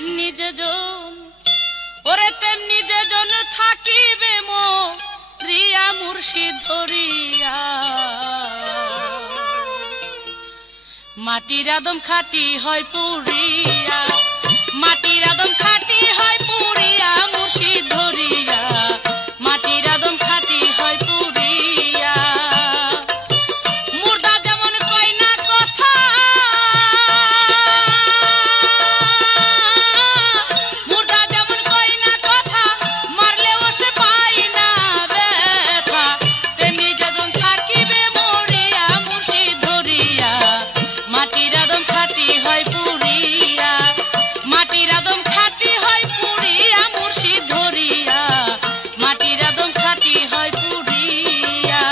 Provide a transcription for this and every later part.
তেমনি যেজন ওরে তেমনি যেজন থাকিবে মরিয়া মুর্শিদ ধরিয়া মাটির আদম খাঁটি হয় পুরিয়া মাটির আদম খাঁটি হয় পুরিয়া মুর্শিদ ধরিয়া মাটির আদম খাঁটি হয় পুরিয়া মুর্দা যেমন কয় না কথা মুর্দা যেমন কয় না কথা মারলেও সে পায় না ব্যথা তেমনি যেজন থাকিবে মরিয়া মুর্শিদ ধরিয়া মাটির আদম খাঁটি হয় পুরিয়া মাটির আদম খাঁটি হয় পুরিয়া মুর্শিদ ধরিয়া মাটির আদম খাঁটি হয় পুরিয়া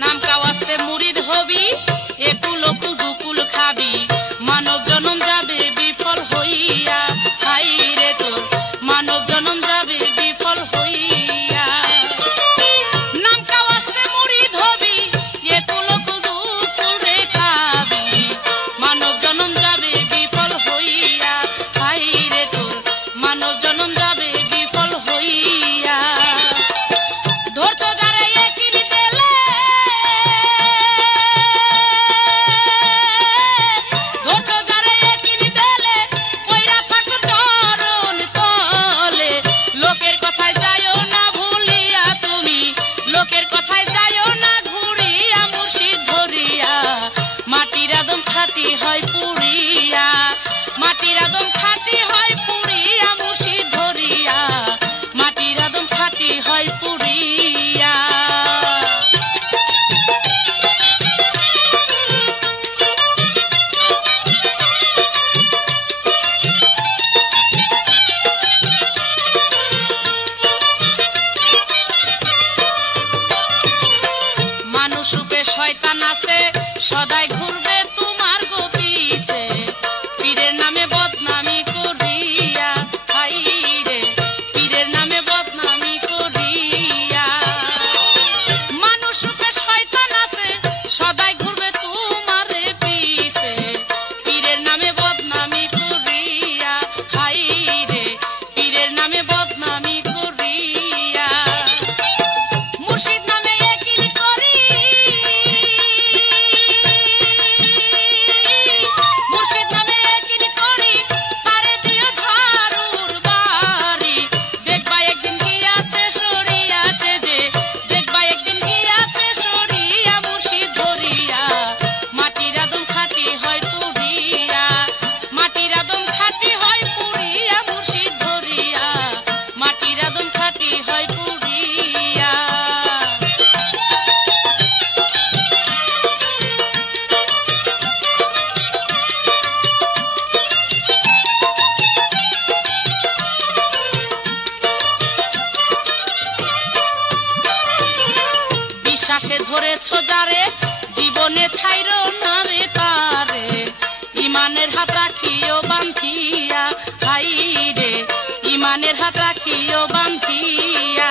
নাম কাওয়াস্তে মুরিদ হবি একুল অকুল দুকুল খাবি মানব জনম যাবে বিফল হইয়া হাই রে তোর মানব জনম যাবে বিফল হইয়া নাম কাওয়াস্তে মুরিদ হবি একুল অকুল দুকুল রে খাবি মানব জনম যাবে বিফল হইয়া হাই রে তোর মানব জনম যাবে বিফল হইয়া ধৈর্য যারা একই দিলে ধৈর্য যারা একই দিলে কইরা থাকো চরণ তলে লোকের কথায় যাইও না ভুলিয়া তুমি লোকের কথায় যাইও না ঘুরিয়া মুর্শিদ ধরিয়া মাটির আদম খাঁটি হয় পুরিয়া মাটির আদম খাঁটি হয় পুরিয়া মুর্শিদ ধরিয়া মাটির আদম খাঁটি হয় পুরিয়া মানুষ রূপে শয়তান আছে সদাই ঘুরবে তোমার গো পিছে পীরের নামে বদনামি করিয়া হাই রে পীরের নামে বদনামি করিয়া মানুষ রূপে শয়তান আছে সদাই ঘুরবে তোমার পিছে পীরের নামে বদনামি করিয়া হাই রে পীরের নামে বদনামি করিয়া মুর্শিদ নামে একই করি মুর্শিদ নামে একই করি তারে দিও ঝাড়ুর বাড়ি দেখবা একদিন গিয়াছে সরিয়া সে যে দেখবা একদিন গিয়াছে সরিয়া মুর্শিদ ধরিয়া মাটির আদম খাঁটি হয় পুরিয়া মাটির আদম খাঁটি হয় পুরিয়া মুর্শিদ ধরিয়া মাটির আদম খাঁটি হয় পুরিয়া বিশ্বাসে ধরেছ যারে জীবনে ছাইরো না রে তারে ইমানের হাত রাখিও বান্ধিয়া হাই রে ইমানের হাত রাখিও বান্ধিয়া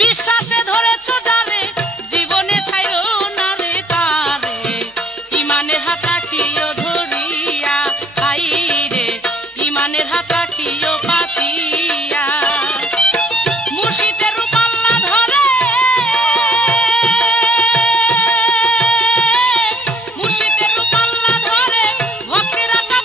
বিশ্বাসে ধরেছ যারে জীবনে ছাইরো না রে তারে ইমানের হাত রাখিও ধরিয়া হাই রে ইমানের হাত রাখিও পাতিয়া মুর্শিদের রূপ আল্লাহ ধরে মুর্শিদের রূপ আল্লাহ ধরে ভক্তির আশা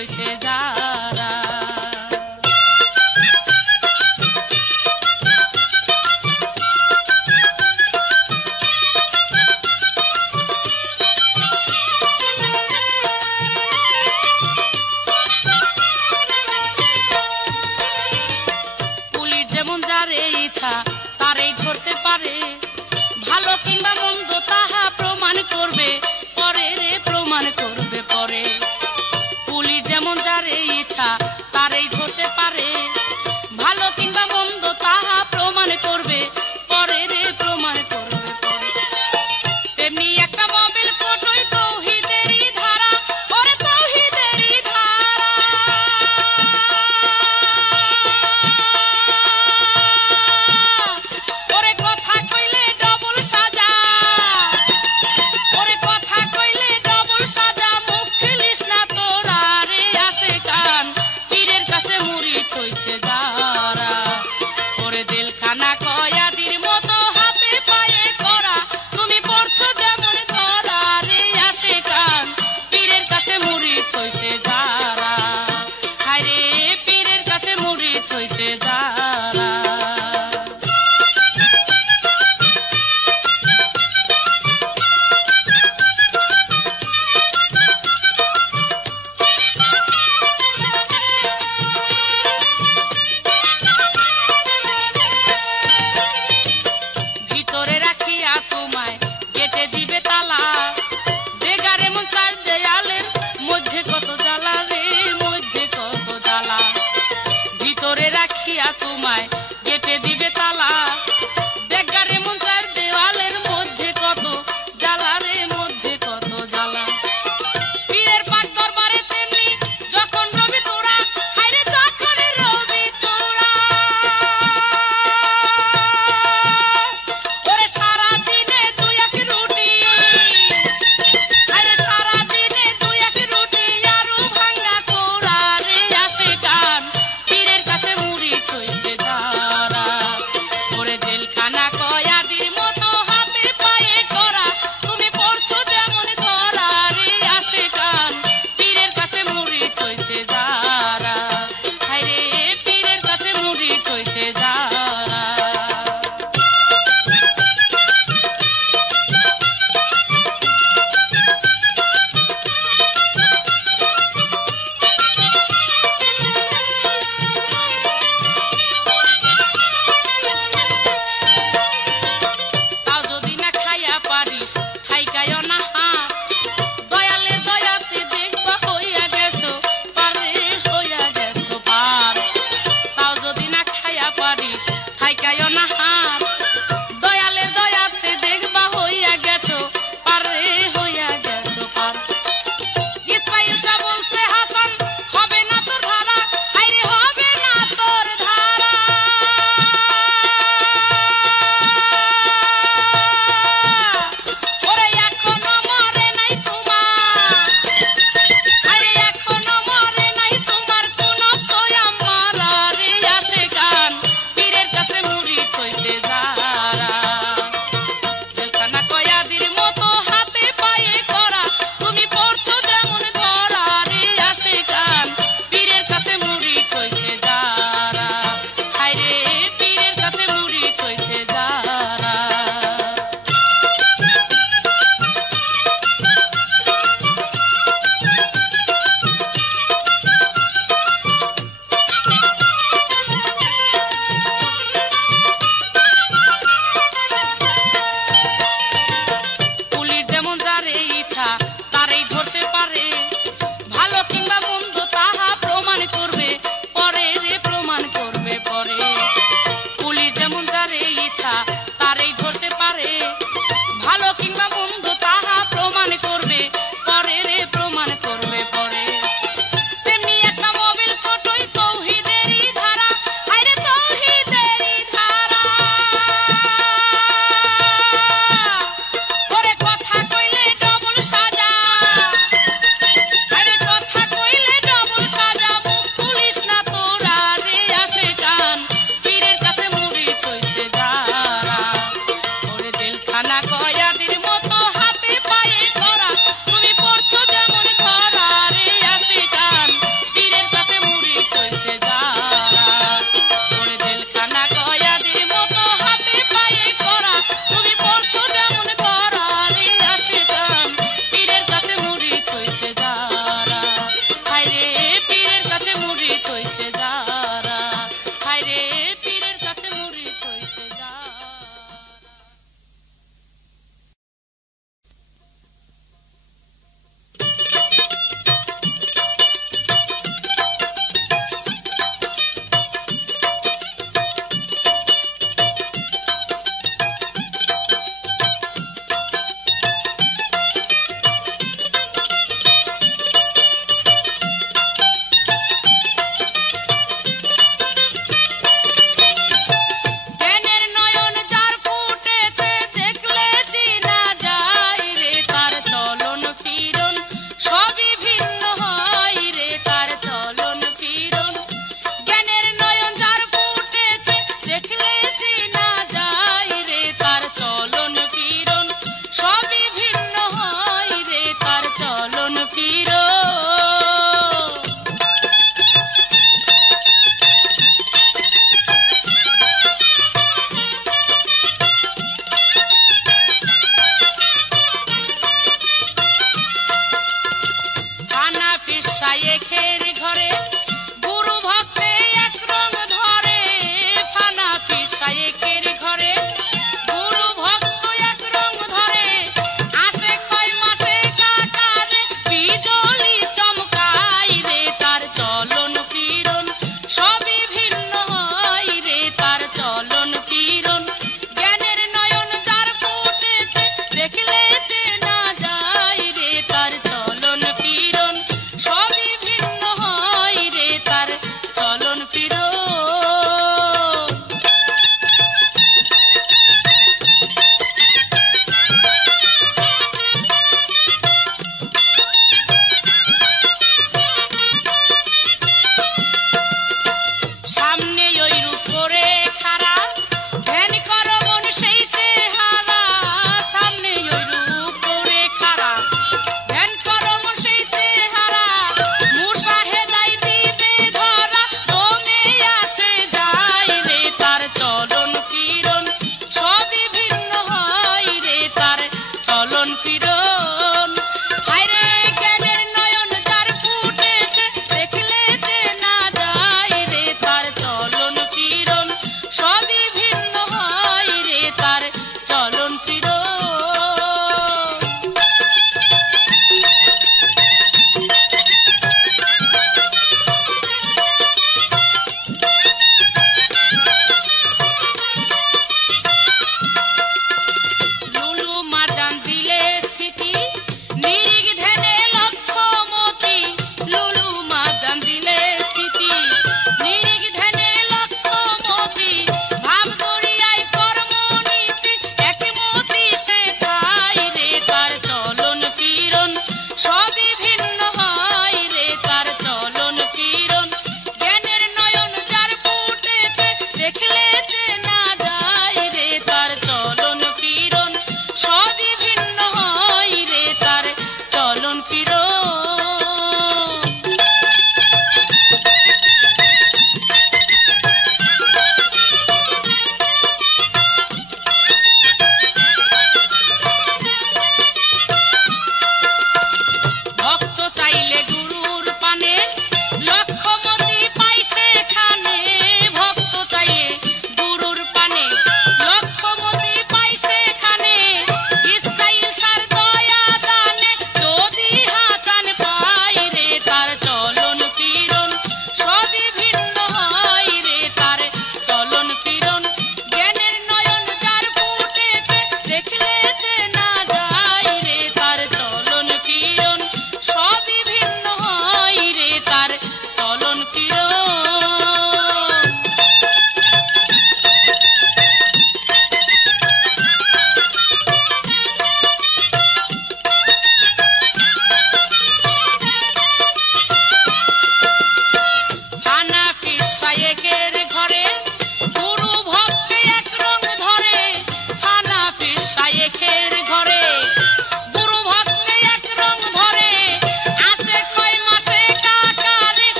থইছে যারা। পুলিশ যেমন যারে ইচ্ছা তারেই ধরতে পারে, ভালো কিংবা মন্দ তাহা প্রমাণ করবে পরে রে, প্রমাণ করবে পরে। পুলিশ যেমন যারে ইচ্ছা তারেই ধরতে পারে, ভালো কিংবা মন্দ তাহা প্রমাণ করবে পরে রে, প্রমাণ করবে পরে। তেমনি একটা মোবিল কোটই তৌহিদেরই ধারা, ওরে তৌহিদেরই ধারা। ওরে কথা কইলে ডবল সাজা, ওরে কথা কইলে ডবল সাজা, মুখ খুলিস না তোরা রে আসে কান, পীরের কাছে মুরিদ হইছে যারা। ওরে দিলখানা কয়াদির মতো হাতে পায়ে করা, তুমি পড়ছো যেমন ধরা রে আসে কান, পীরের কাছে মুরিদ হইছে যারা। হায় রে পীরের কাছে মুরিদ হইছে যারা। ভিতরে রাখিয়া তোমায় গেটে দিবে তালা, দেগারে মন চার দেয়ালের মধ্যে কত জ্বালা রে, মধ্যে কত জ্বালা। ভিতরে রাখিয়া তোমায় গেটে দিবে তালা, দেগারে মন চার দেওয়ালের মধ্যে কত জ্বালা রে, মধ্যে কত জ্বালা। পীরের পাক দরবারে তেমনি যখন রবি তোরা, হায়রে যখন রবি তোরা। ওরে সারা দিনে দুই এক রুটি, আরে সারা দিনে দুই এক রুটি আরু ভাঙ্গা কোড়া রে আসে কান, পীরের কাছে মুরিদ হইছে যারা।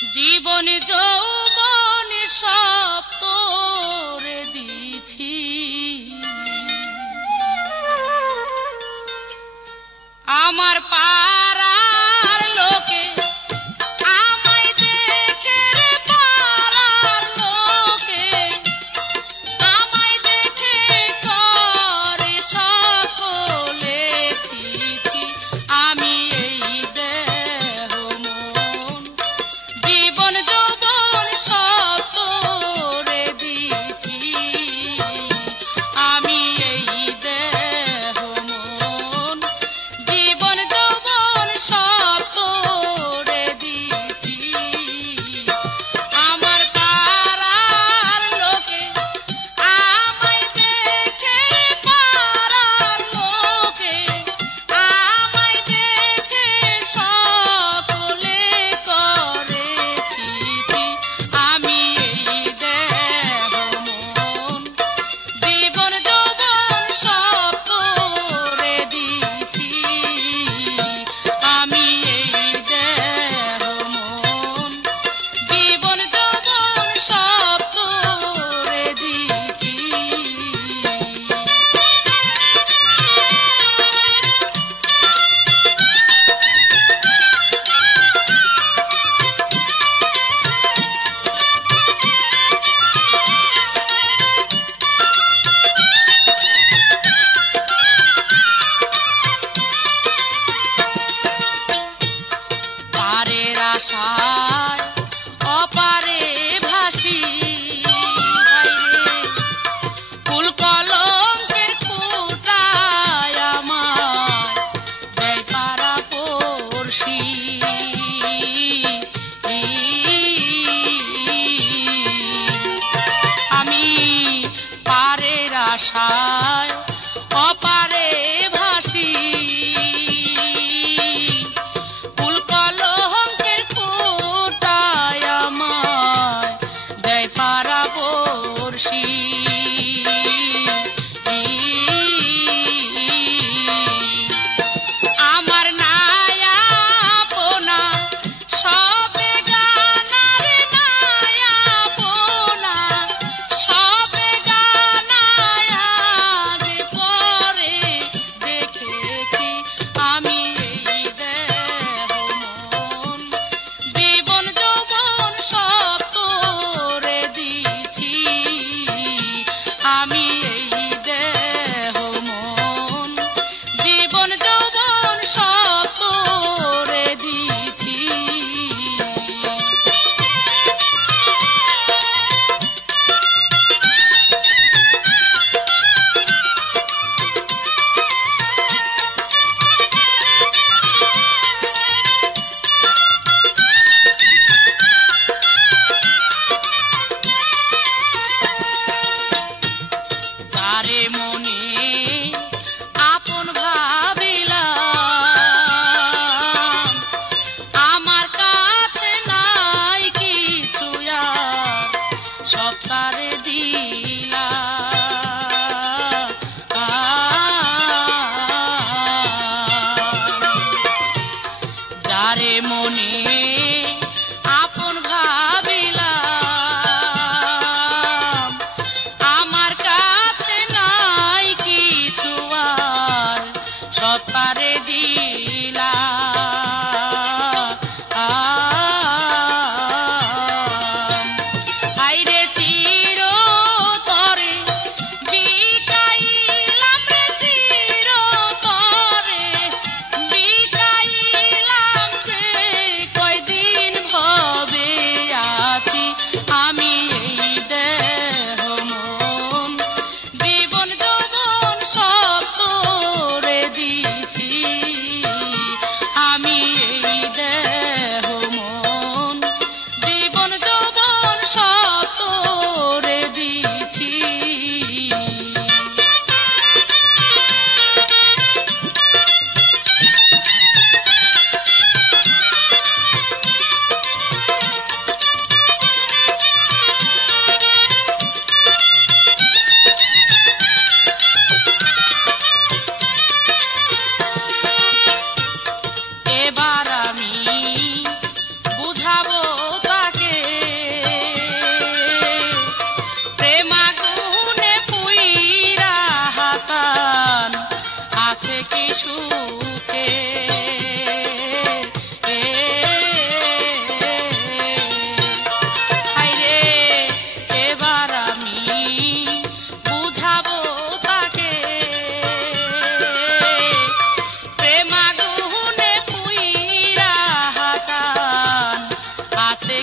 জীবন যৌবন সব তোরে দিছি, আমার পাড়ার লোকে আমায় দেখে রে, পাড়ার লোকে আমায় দেখে করে সকলে ছিছি। আমি এই দেহ মন জীবন যৌবন সব তোরে দিছি, আমি এই দেহ মন জীবন যৌবন সব তোরে দিছি। আমার পাড়ার লোকে আমায় দেখে, পাড়ার লোকে আমায় দেখে সকলে করেছি, আমি এই দেহ মন জীবন যৌবন সব তোরে দিছি, আমি এই দেহ মন জীবন যৌবন সব তোরে দিছি। পারের আশায় অপারে ভাসি, হায়রে কুল কলঙ্কের খুঁটায় আমায় দেয় পাড়া পড়শি। আমি পারের আশায় অপারে ভাসি, কুল কলঙ্কের খুঁটায়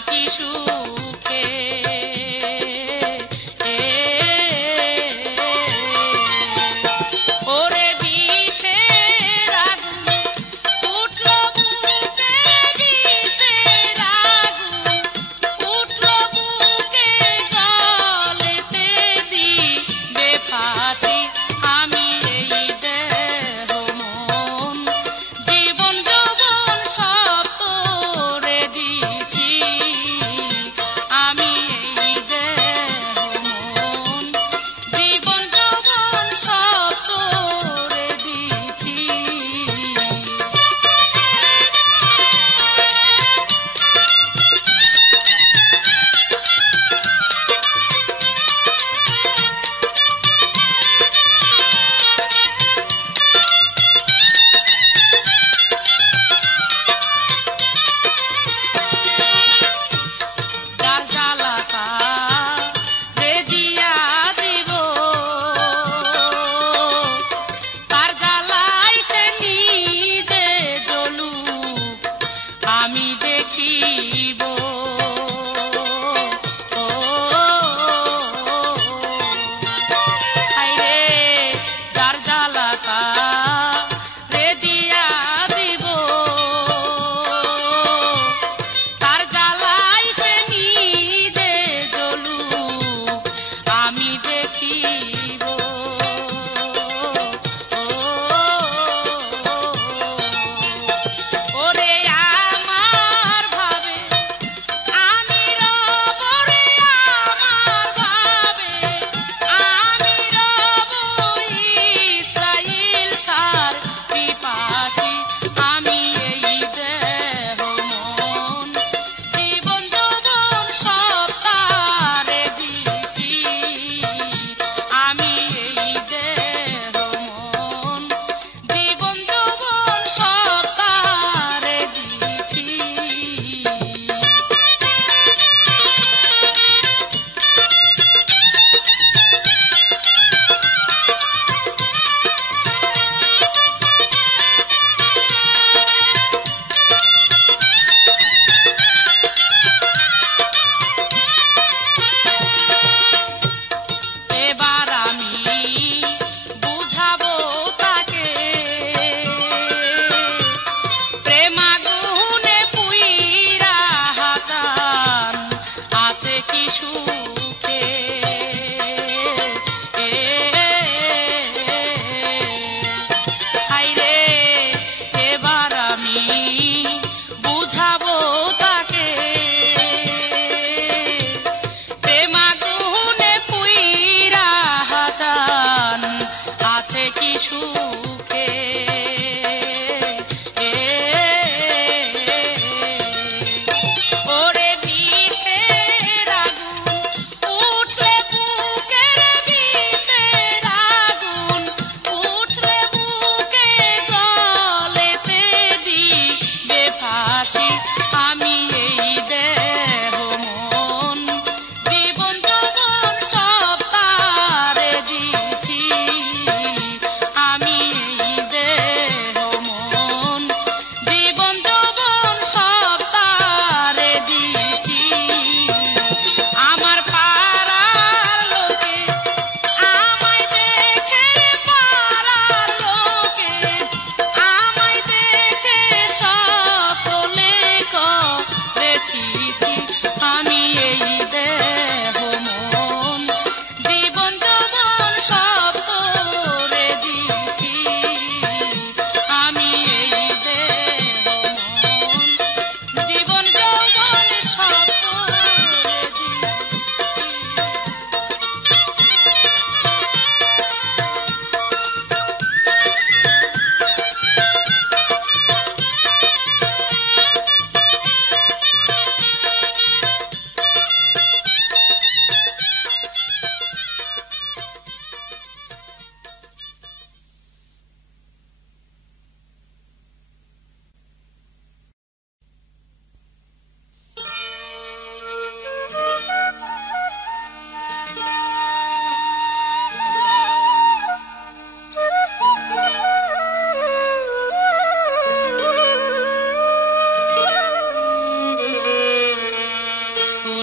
কি সুখে। ওরে বিষের আগুন উঠলো বুকে, বিষের আগুন উঠলো বুকে, গলেতে দিবে ফাঁসি। আমি এই দেহ মন জীবন যৌবন সব তোরে দিছি,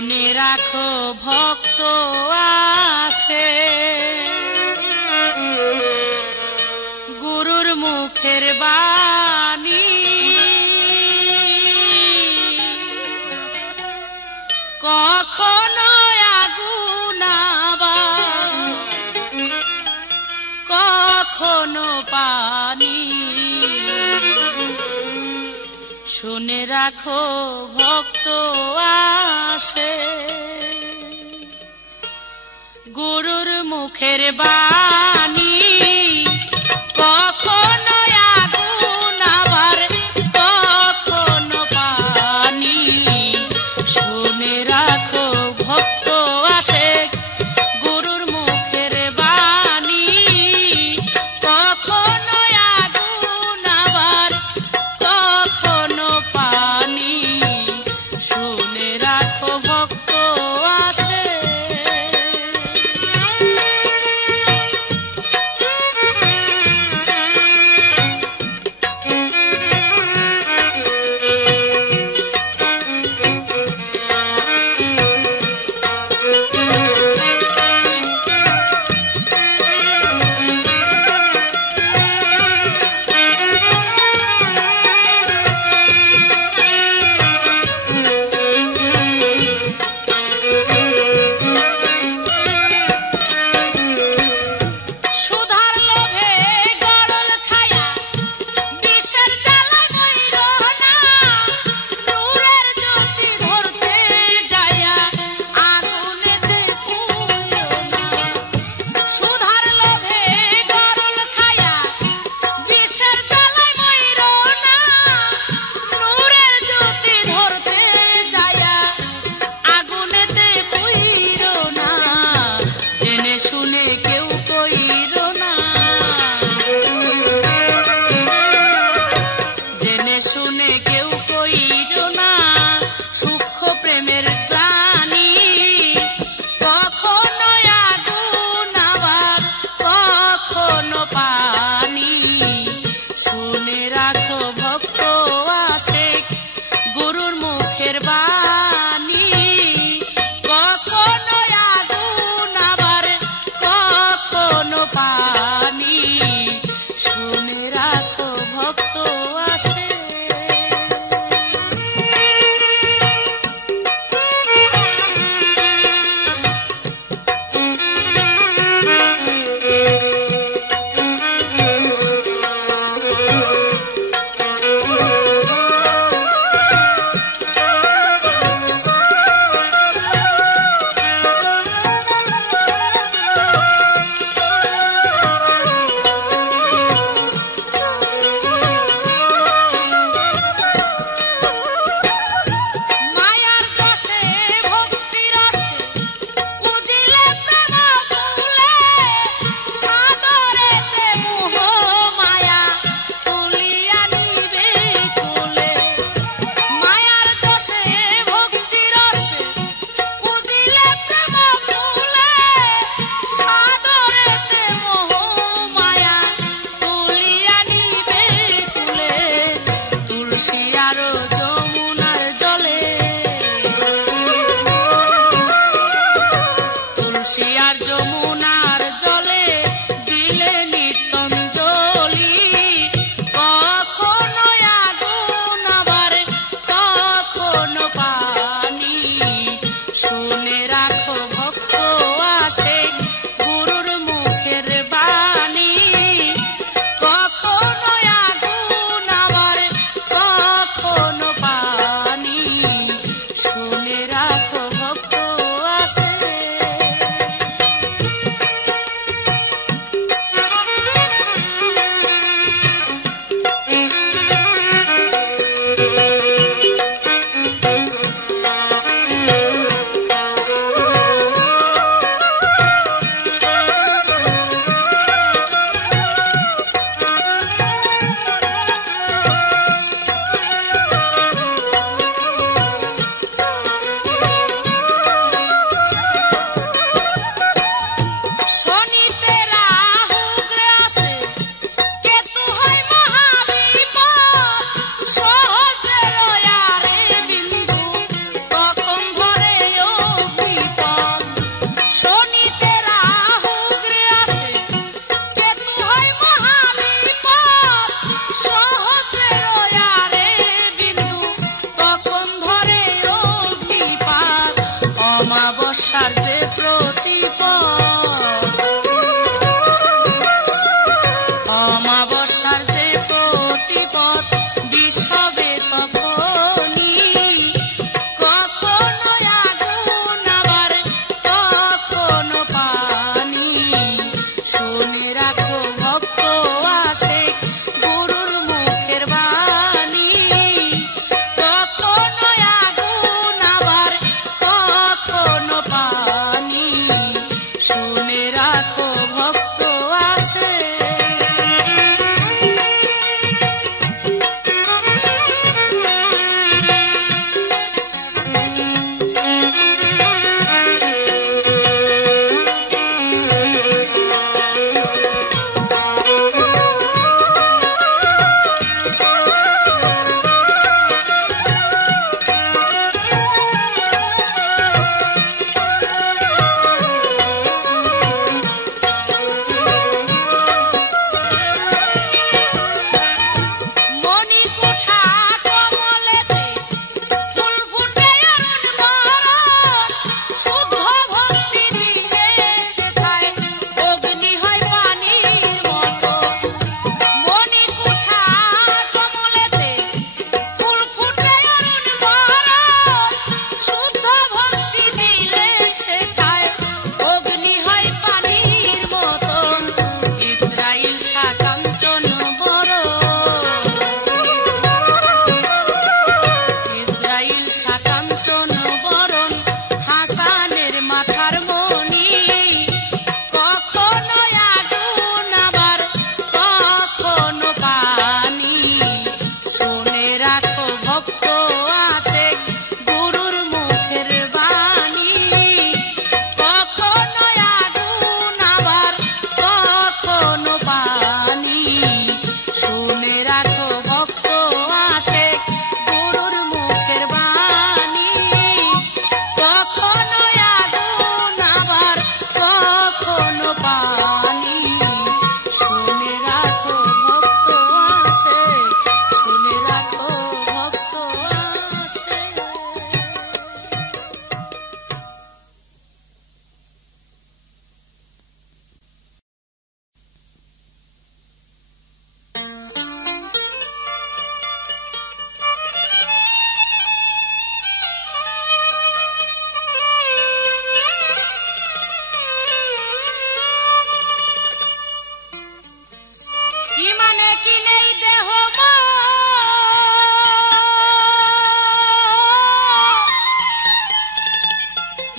শুনে রাখো ভক্ত আসে গুরুর মুখের বাণী, কখনো আগুন আবার কখনো পানি। শুনে রাখো ভক্ত আসে গুরুর মুখের বাণী, কখনো আগুন আবার কখনো পানি। শুনে রাখো ভক্ত আসে গুরুর মুখের বাণী, কখনো আগুন আবার কখনো পানি। শুনে রাখো ভক্ত আসে।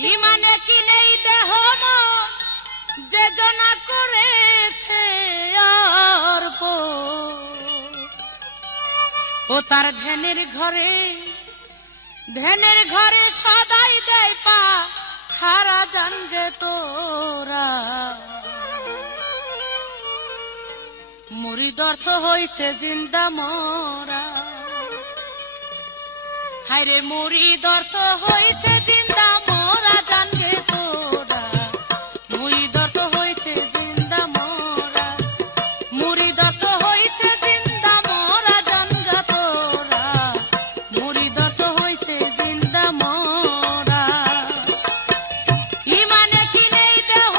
ইমানে কি নেই দেহ মন যে জনা করেছে ও তার ধ্যানের ঘরে সদাই দেয় পা হারা জানগে তোরা মুরিদ অর্থ হইছে জিন্দা মরা হায়রে মুরিদ অর্থ হইছে জিন্দা মরা জানগে তোরা মুরিদ অর্থ হইছে জিন্দা মরা মুরিদ অর্থ হইছে জিন্দা মরা জানগা তোরা মুরিদ অর্থ হইছে জিন্দা মরা ইমানে কি নেই দেহ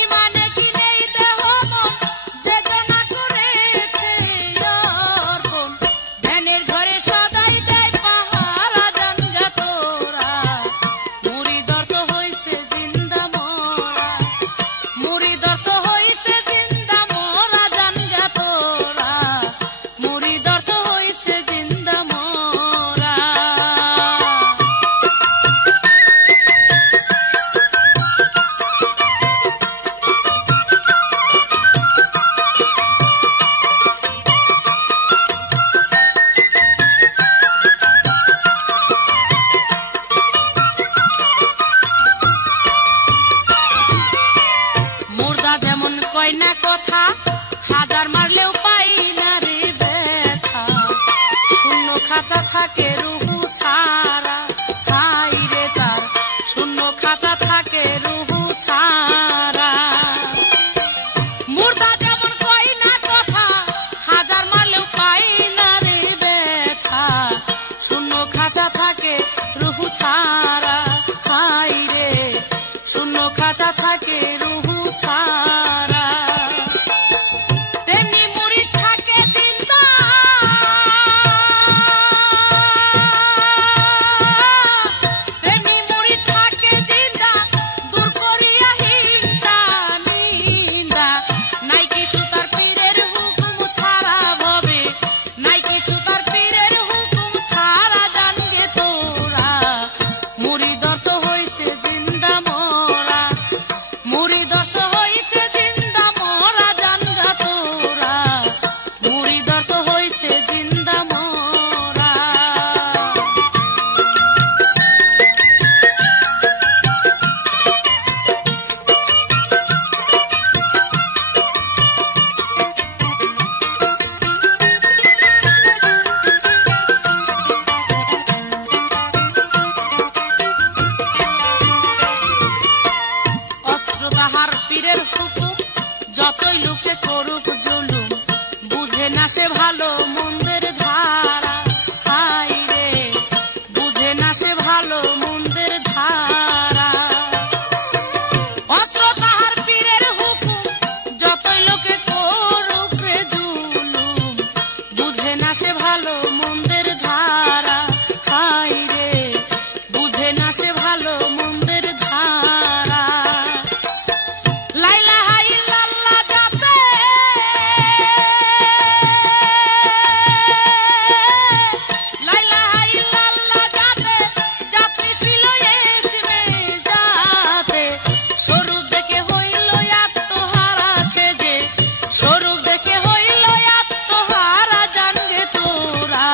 ইমানে কি নেই দেহ যে জনা করেছে অর্পণ ধ্যানের ঘরে সদাই দেয় পাহারা জানগা তোরা মুরিদ অর্থ হইছে জিন্দা মরা মুরিদ অর্থ হইছে জিন্দা মরা জানগা তোরা মুরিদ অর্থ হইছে জিন্দা মরা মুর্দা যেমন কয় না কথা হাজার মারলেও পাই না রে ব্যথা শূন্য খাঁচা থাকে রুহু ছাড়া হাই রে তার শূন্য খাঁচা থাকে রুহু ছাড়া মুর্দা যেমন কয় না কথা হাজার মারলেও পাই না রে ব্যথা শূন্য খাঁচা থাকে রুহু ছাড়া হাই রে শূন্য খাঁচা থাকে রুহু ছাড়া তেমনি মুরিদ থাকে জিন্দা তেমনি মুরিদ থাকে জিন্দা দূর করিয়া হিংসা নিন্দা নাই কিছু তার পীরের হুকুম ছাড়া ভবে নাই কিছু তার পীরের হুকুম ছাড়া জানগে তোরা মুরিদ অর্থ হইছে জিন্দা মরা মুরিদ অর্থ হইছে জিন্দা মরা জানগা তোরা মুরিদ অর্থ হইছে জিন্দা মরা অস্ত্র তাহার পীরের হুকুম যতই লোকে করুক জুলুম বুঝে না সে ভালো মন্দের ধারা হাই রে বুঝে না সে ভালো মন্দের ধারা অস্ত্র তাহার পীরের হুকুম যতই লোকে করুক রে জুলুম বুঝে না সে ভালো মন্দের ধারা হাই রে বুঝে না সে ভালো মন্দের ধারা লা ইলাহা ইল্লাল্লাহ যাতে লা ইলাহা ইল্লাল্লাহ যাতে যাত্রী ছিল এসমে যাতে স্বরূপ দেখে হইল আত্মহারা সেজে স্বরূপ দেখে হইল আত্মহারা জানগে তোরা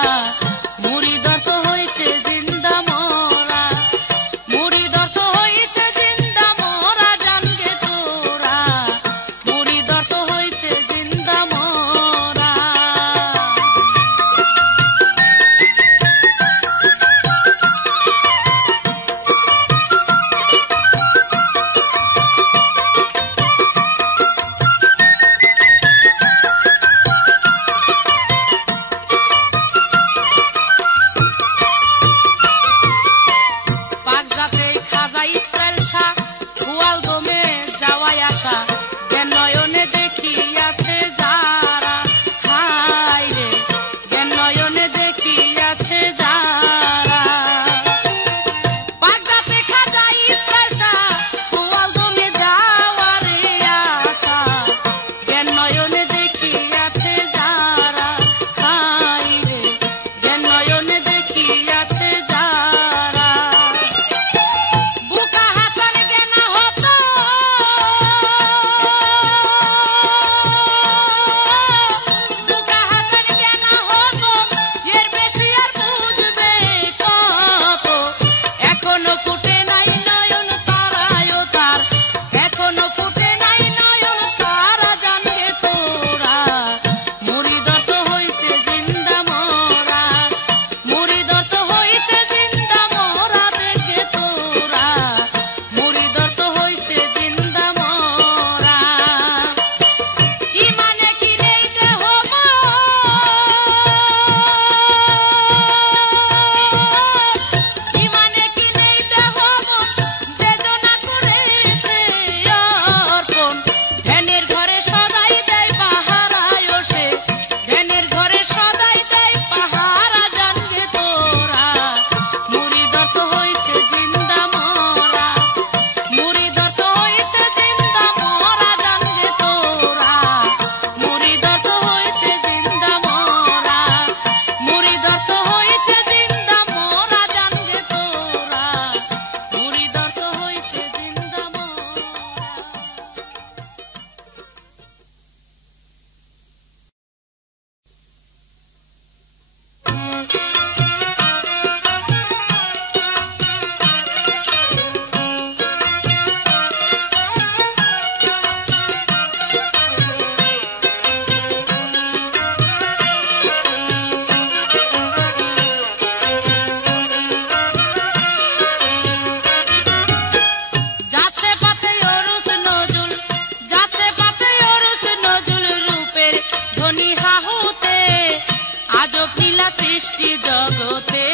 সৃষ্টি জগতে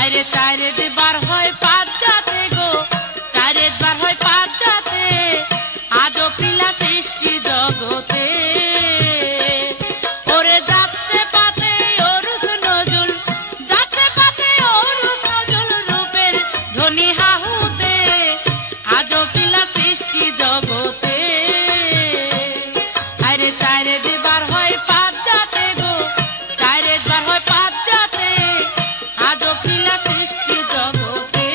আরে চারে বার হয় পাঁচ জাতে গো চারে বার হয় পাঁচ জাতে আজও পিলা সৃষ্টি জগতে ওরে যাচ্ছে পাতে অরুষ নজুল যাচ্ছে পাতে অরুষ নজুল রূপের ধ্বনি হাহুতে আজও পিলা সৃষ্টি জগতে আরে চারে বার হয় পাঁচ জাতে গো চারে বার হয় পাঁচ জাতে আজও পিলা সৃষ্টি জগতে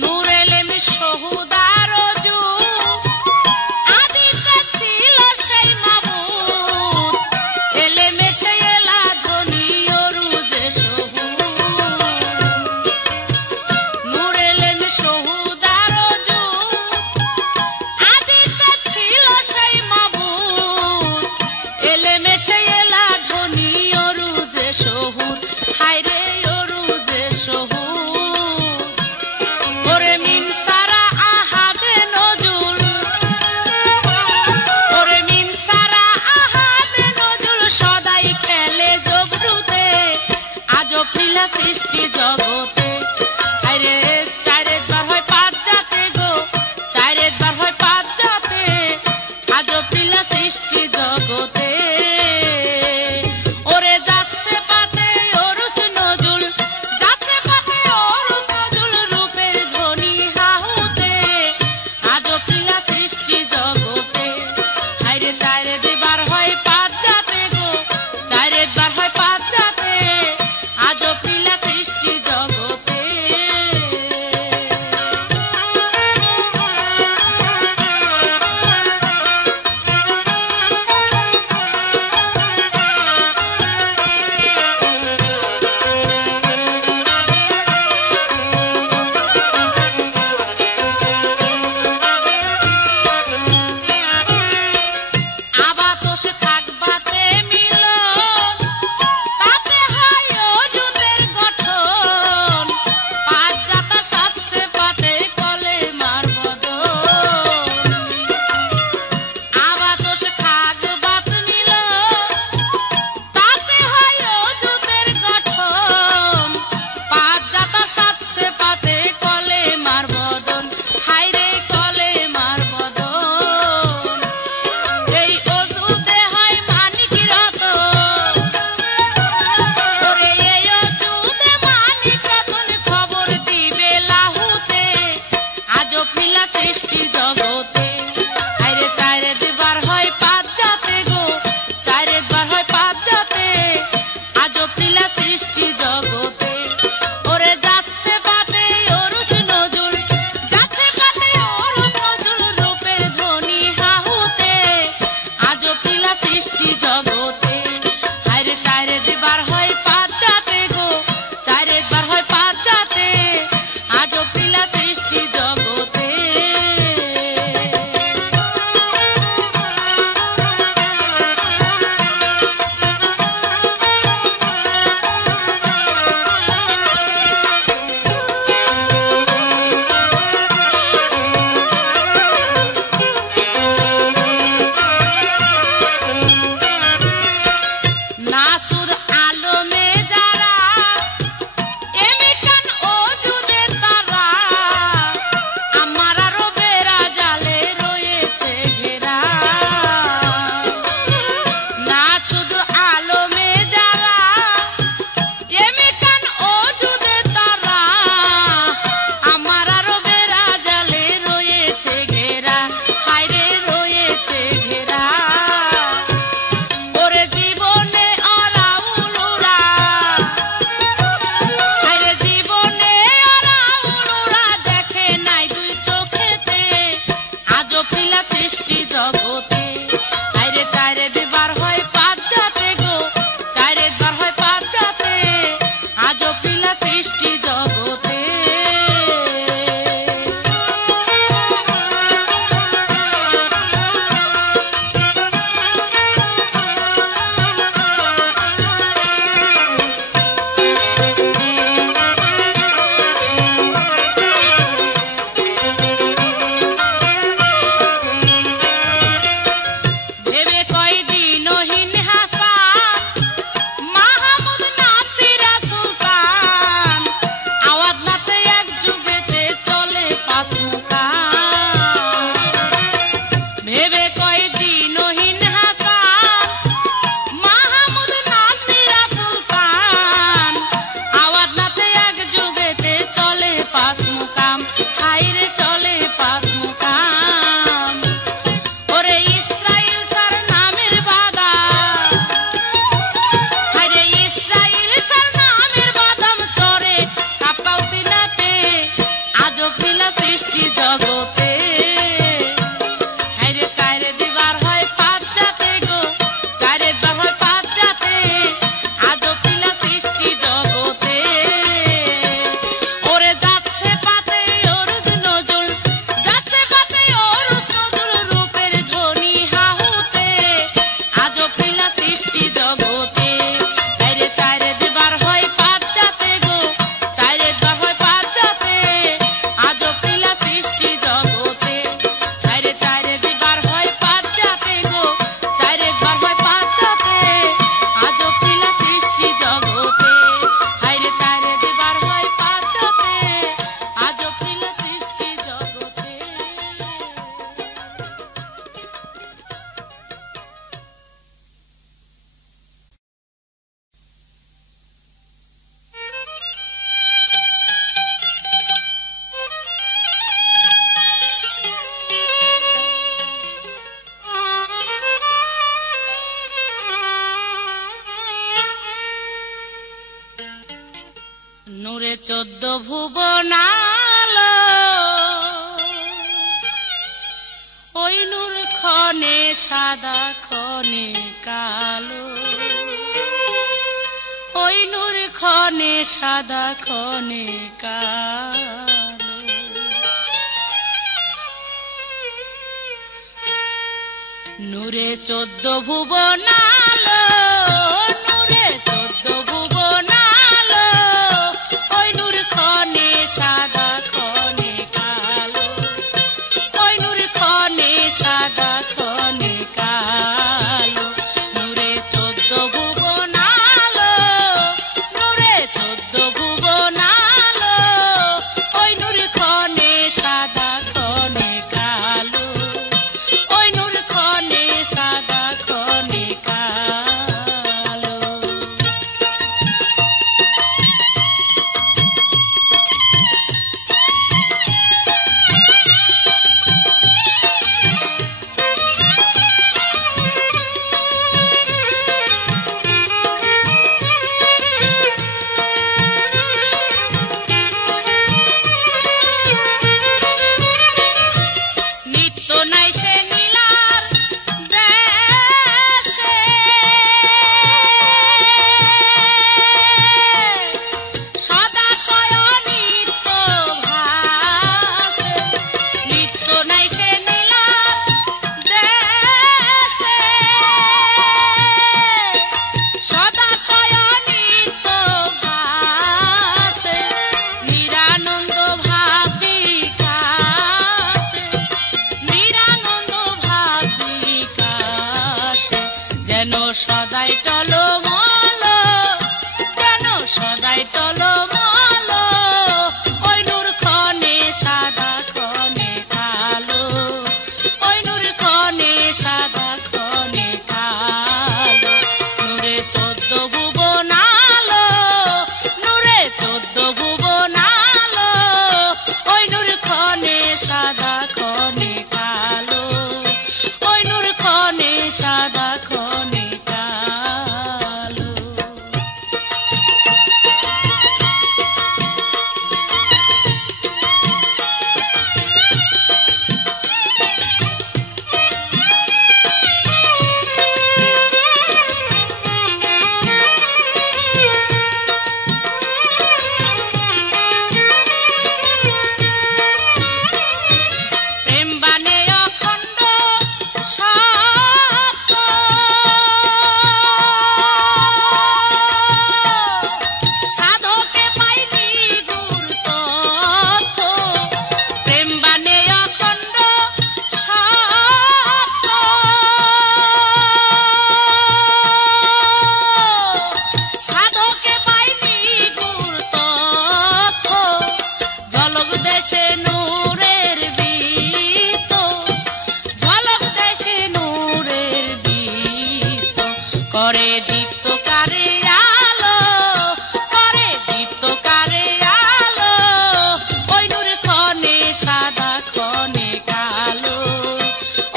নূর এলেম সহুদার যুগ আদিতে ছিল সেই মাবুদ এলেমে সে এলা ধ্বনি অরুজে সহুদ নূর এলেম সহুদার যুগ আদিতে ছিল সেই মাবুদ এলেমে সে এলা ধ্বনি অরুজে সহুদ হায়রে অরুজে সহুদ ওরে মিন সারা আহাদে নজুল ওরে মিন সারা আহাদে নজুল সদাই খেলে জগরুতে আজও পিলা সৃষ্টি জগতে আরে চারে বার হয় পাঁচ জাতে গো চারে বার হয় পাঁচ জাতে আজও পিলা সৃষ্টি জগতে ওরে যাচ্ছে পাতে অরুষ নজুল যাচ্ছে পাতে অরুষ নজুল রূপের ধ্বনি হাহুতে আজও পিলা সৃষ্টি জগতে হায়রে চারে বার হয় পাঁচ জাতে গো চারে বার হয় পাঁচ জাতে আজও পিলা সৃষ্টি জগতে আবাতোষ থাকবাতে মিলন তাতে হয় অযুতের গঠন পাঁচ জাতা শাস্ত্রে পাতে কলে মার বদন আবাতোষ থাকবাত মিলন তাতে হয় অযুতের গঠন পাঁচ জাতা শাস্ত্রে পাতে কলে মার বদন হায়রে কলে মার বদন এই অজুতে হয় মানিক রতন ওরে এই অজুতে মানিক রতন খবর দিবে লাহুতে আজও পিলা সৃষ্টি জগতে আরে চারে বার হয় পাঁচ জাতে গো চারে বার হয় পাঁচ জাতে আজও পিলা সৃষ্টি জগতে ওরে যাচ্ছে পাতে অরুষ নজুল যাচ্ছে পাতে অরুষ নজুল রূপের ধ্বনি হাহুতে আজও পিলা সৃষ্টি জগতে আরে চারে বার হয় পাঁচ জাতে গো চারে বার হয় পাঁচ জাতে আজও পিলা সৃষ্টি জগতে চোদ্দ ভুবনাল ওই নূর ক্ষণে সাদা ক্ষণে কালো, ওই নূর ক্ষণে সাদা ক্ষণে কালো। নূরে চোদ্দ ভুবনাল, নূরে চোদ্দ ভুবনাল ওই নূর ক্ষণে সাদা ক্ষণে কালো, ওই নূর ক্ষণে সাদা ক্ষণে কালো। নূরে চোদ্দ ভুবনাল, নূরে চোদ্দ ভুবনাল ওই নূর ক্ষণে সাদা ক্ষণে কালো, ওই নূর ক্ষণে সাদা ক্ষণে কালো। নিত্য নাই সে নীলার দেশে, সদা শয়নিত ভাসে। নিত্য নাই সে নীলার দেশে, সদা শয়নিত ভাসে। নিরানন্দ ভাব বিকাশে, নিরানন্দ ভাব বিকাশে। যেন সদাই টলমল, যেন সদাই টলমল ওই নূর ক্ষণে সাদা ক্ষণে কালো, ওই নূর ক্ষণে সাদা ক্ষণে কালো। নূরে চোদ্দ ভুবনাল, নূরে চোদ্দ ভুবনাল ওই নূর ক্ষণে সাদা ক্ষণে কালো, ওই নূর ক্ষণে সাদা ক্ষণে কালো। প্রেম বানে অখণ্ড সত্য, সাধকে পাইনি গুর তথ্য। প্রেম বানে অখণ্ড সত্য, সাধকে পাইনি গুর তথ্য। ঝলক দেশে নূরের বীত, ঝলক দেশে নূরের বীত। করে দীপ্তকারে আলো, করে দীপ্তকারে আলো ওই নূর ক্ষণে সাদা ক্ষণে কালো,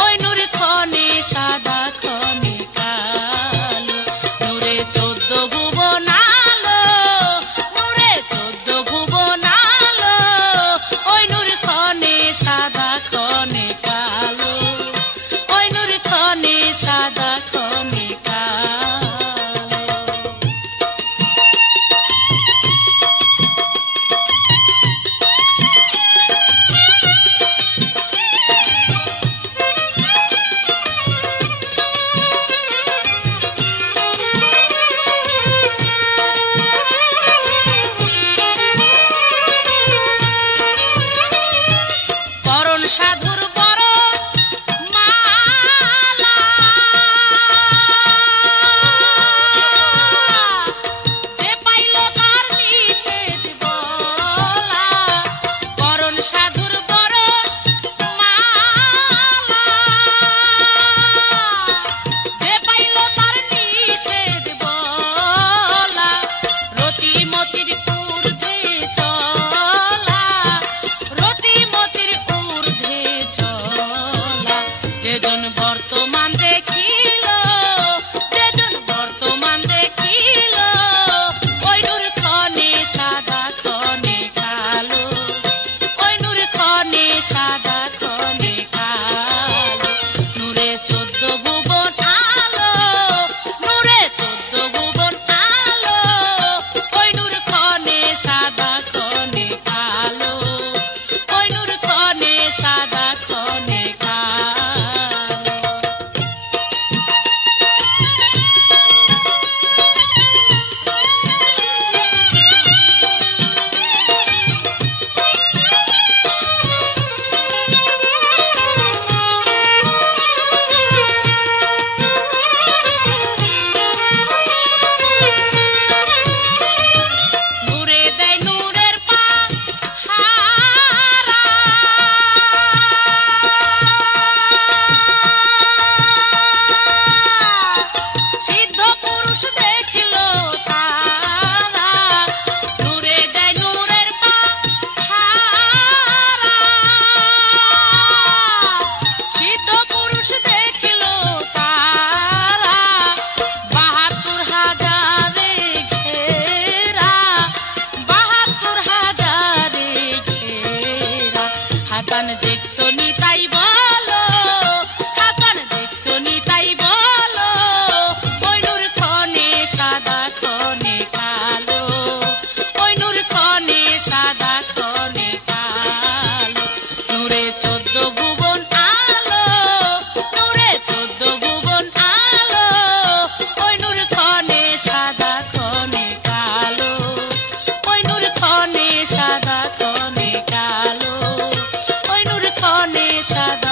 ওই নূর ক্ষণে সাদা ক্ষণে কালো। নূরে চোদ্দ ভুবনাল, নূরে চোদ্দ ভুবনাল ওই নূর ক্ষণে সাদা ক্ষণে কালো, ওই নূর ক্ষণে সাদা ক্ষণে কালো। করণ সাধুর বড় মালা, যে পাইল তার নিষেধ বলা। করণ সাধুর বড় মালা, যে পাইল তার নিষেধ বলা। রতিমতির ঊর্ধ্বে চলা, রতিমতির ঊর্ধ্বে হাসান দেখছো নি তাই বলো, হাসান দেখছো নি তাই বলো, ওই নূর ক্ষণে সাদা ক্ষণে কালো, ওই নূর ক্ষণে সাদা ক্ষণে কালো। নূরে 14 ভুবন আলো, নূরে 14 ভুবন আলো, ওই নূর ক্ষণে সাদা ক্ষণে কালো, ওই নূর ক্ষণে সাদা ক্ষণে কালো, ওই নূর ক্ষণে সাদা